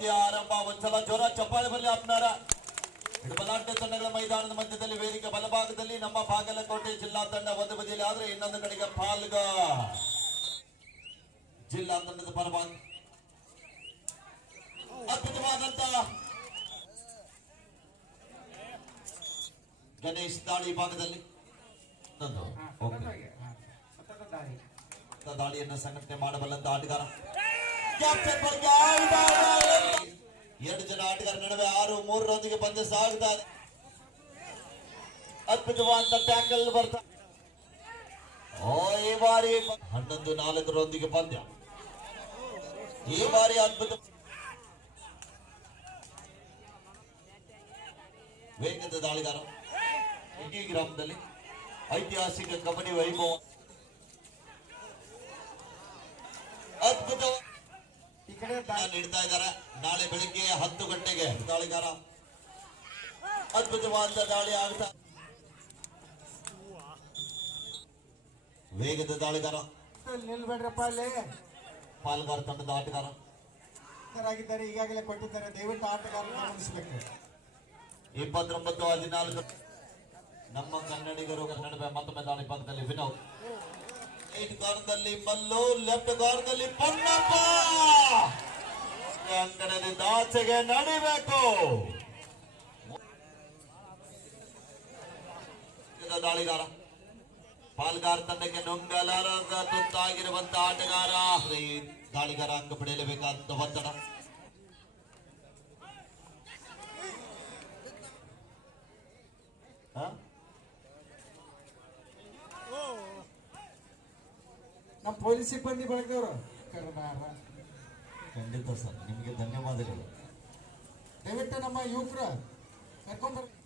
ಪಂದ್ಯ ಆರಂಭ. ಒಂದ್ಸಲ ಜೋರ ಚಪ್ಪಾಳೆ ಬರಲಿ ಅಪ್ನಾರ. ಬಲಾಢ್ಯ ತಂಡಗಳ ಮೈದಾನದ ಮಧ್ಯದಲ್ಲಿ ವೇದಿಕೆ ಬಲಭಾಗದಲ್ಲಿ ನಮ್ಮ ಬಾಗಲಕೋಟೆ ಜಿಲ್ಲಾ ತಂಡ ಒಂದು ಬದಿಯಲ್ಲಿ ಆದ್ರೆ ಇನ್ನೊಂದು ಕಡೆಗೆ ಪಾಲ್ಗ ಜಿಲ್ಲಾ ತಂಡದ ಪರವಾಗಿ ಅದ್ಭುತವಾದಂತ ಗಣೇಶ್ ದಾಳಿ ಭಾಗದಲ್ಲಿ ದಾಳಿಯನ್ನು ಸಂಘಟನೆ ಮಾಡಬಲ್ಲಂತ ಆಟಗಾರ. ಎರಡು ಜನ ಆಟಗಾರ ನಡುವೆ 6-3 ಪಂದ್ಯ ಸಾಗುತ್ತಾ ಇದೆ. ಅದ್ಭುತವಾದ ಟ್ಯಾಕಲ್ ಬರ್ತಾ ಈ ಬಾರಿ 11-4 ಪಂದ್ಯ. ಈ ಬಾರಿ ಅದ್ಭುತ ವೇಗದ ದಾಳಿಗಾರ. ಈ ಗ್ರಾಮದಲ್ಲಿ ಐತಿಹಾಸಿಕ ಕಬಡ್ಡಿ ವೈಭವ ಅದ್ಭುತ ನೀಡ್ತಾ ಇದ್ದಾರೆ. ನಾಳೆ ಬೆಳಿಗ್ಗೆ 10 ಗಂಟೆಗೆ ದಾಳಿಗಾರ ಅದ್ಭುತವಾದ ದಾಳಿ ಆಗ್ತಾ. ವೇಗದ ದಾಳಿಗಾರ ನಿಲ್ಬೇಡ್ರಪ್ಪ. ಅಲ್ಲಿ ಪಾಲ್ಗಾರ ತಂಡದ ಆಟಗಾರ ಆಗಿದ್ದಾರೆ, ಈಗಾಗಲೇ ಕೊಟ್ಟಿದ್ದಾರೆ. ದಯವಿಟ್ಟು ಆಟಗಾರರನ್ನು ಗಮನಿಸಬೇಕು. 29-14 ನಮ್ಮ ಕನ್ನಡಿಗರು ನಡುವೆ ಮತ್ತೊಮ್ಮೆ ದಾಳಿ ಭಾಗದಲ್ಲಿ ವಿನೋದ್. ರೈಟ್ ಕಾರ್ನರ್ನಲ್ಲಿ ಮಲ್ಲು, ಲೆಫ್ಟ್ ಕಾರ್ನರ್ನಲ್ಲಿ ಪೊನ್ನಪ್ಪ. ಅಂಕಣದಿಂದ ಆಚೆಗೆ ನಡಿಬೇಕು. ದಾಳಿಗಾರ ಪಾಲ್ಗಾರ ತಂಡಕ್ಕೆ ನುಂಗಲಾರದ ತುತ್ತಾಗಿರುವಂತ ಆಟಗಾರ. ದಾಳಿಗಾರ ಅಂಕ ಪಡೆಯಲೇಬೇಕಾದ ಒತ್ತಡ. ನಮ್ಮ ಪೊಲೀಸ್ ಸಿಬ್ಬಂದಿ ಬಳಗದವರು ಖಂಡಿತ ಸರ್, ನಿಮಗೆ ಧನ್ಯವಾದಗಳು. ದಯವಿಟ್ಟು ನಮ್ಮ ಯುವಕರು ಕರ್ಕೊಂಡ್ಬರ್ತಾರೆ.